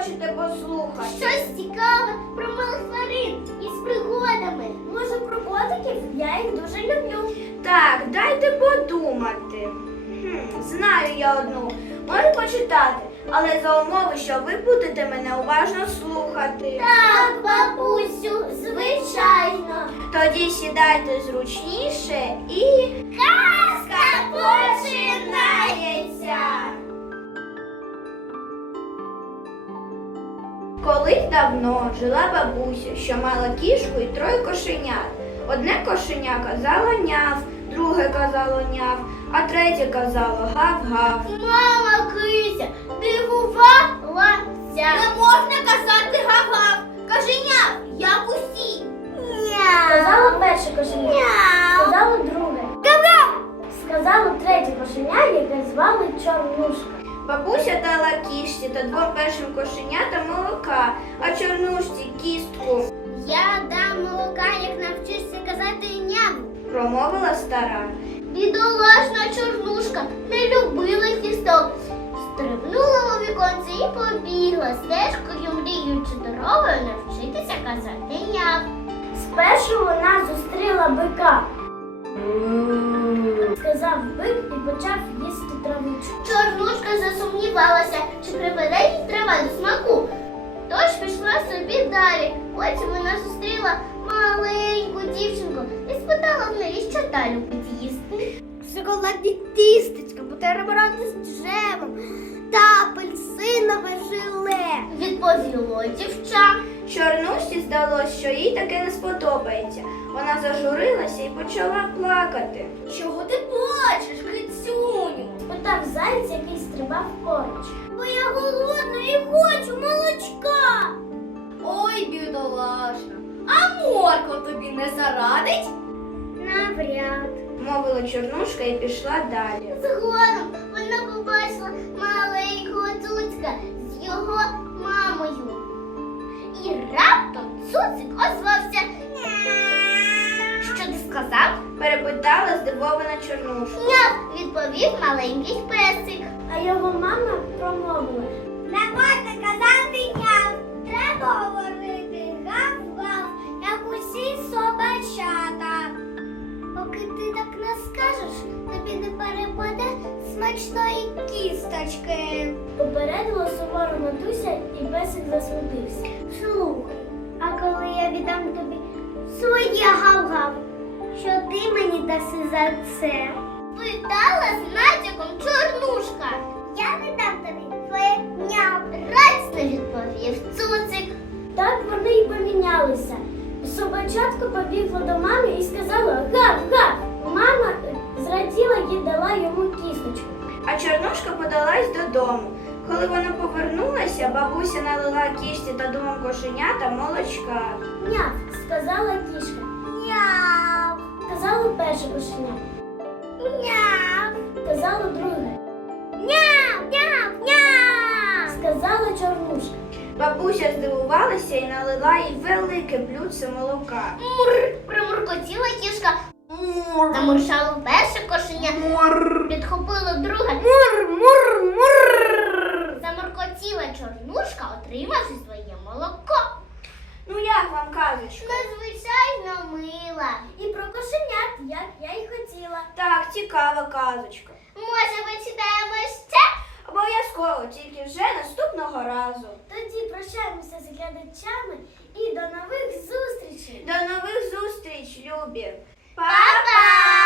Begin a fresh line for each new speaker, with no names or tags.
хочете послухати?
Щось цікаве про малих тварин із пригодами. Може, про котиків? Я їх дуже люблю.
Так, дайте подумати. Знаю я одну. Можу почитати, але за умови, що ви будете мене уважно слухати.
Так, бабусю, звичайно.
Тоді сідайте зручніше і
Казка починається.
колись давно жила бабуся, що мала кішку і 3 кошенят. Одне кошеня казало няв, друге казало няв, а третє казало гав-гав.
Мама кися, дивувалася.
Не можна казати гав-гав. Кажи няв, як усі.
Сказало перше кошеня, сказало друге. Сказало третє кошеня, яке звали Чорнушка.
Бабуся дала кішці та 2 першим кошенятам молока, а чорнушці кістку,
Я дам молока, як навчишся казати ням.
промовила стара.
Бідолашна Чорнушка не любила кісток. Стрибнула у віконце і побігла стежкою, мріючи дорогою навчитися казати няв. Спершу вона зустріла бика. Сказав бик і почав їсти травичку. Чорнушка засумнівалася, чи приведе їй трава до смаку. Тож пішла собі далі. Потім вона зустріла маленьку дівчинку і спитала в неї, що та любить їсти.
Шоколадні тістечка, бутерброди з джемом та апельсинове желе.
Відповіло дівча.
Чорнушці здалось, що їй таке не сподобається. Вона зажурилася і почала плакати.
Чого ти плачеш, кицюню?
Спитав заєць, який стрибав поруч.
Бо я голодна і хочу молочка. Ой, бідолашна, а морква тобі не зарадить?
Навряд.
Мовила Чорнушка і пішла далі.
Згодом вона побачила маленького цуцика з його мамою. І раптом цуцик озвався. Що ти сказав?
Перепитала здивована Чорнушка.
Няв, відповів маленький песик. А його мама промовила.
Не можна казати няв, треба говорити гав-гав, як усі собачата. Поки ти так не скажеш, тобі не перепаде смачної кісточки.
Попередила суворо матуся, і песик засмутився.
Слухай, а коли я віддам тобі своє гав-гав, що ти мені даси за це?
Питала з натяком Чорнушка.
Я не дам тобі твоє няв.
Радісно відповів цуцик. Так вони й помінялися. Собачатко побігло до мами і сказала гав-гав. Мама зраділа і дала йому кісточку.
А Чорнушка подалась додому. Коли вона повернулася, бабуся налила кішці та 2 кошенятам молочка.
Няв, сказала кішка.
Няв,
Сказало перше кошеня.
няв,
Сказало друге.
няв, няв, няв.
Сказала Чорнушка.
Бабуся здивувалася і налила їй велике блюдце молока.
Мур, промуркотіла кішка. Замуршало перше кошеня. Підхопило друге. Замуркотіла Чорнушка, отримавши своє молоко.
Ну як вам казочка?
Надзвичайно мила. І про кошенят, як я й хотіла.
Так, цікава казочка.
Може, ми читаємо ще?
Обов'язково, тільки вже наступного разу.
Тоді прощаємося з глядачами і до нових зустрічей.
До нових зустріч, любі!
Па-па!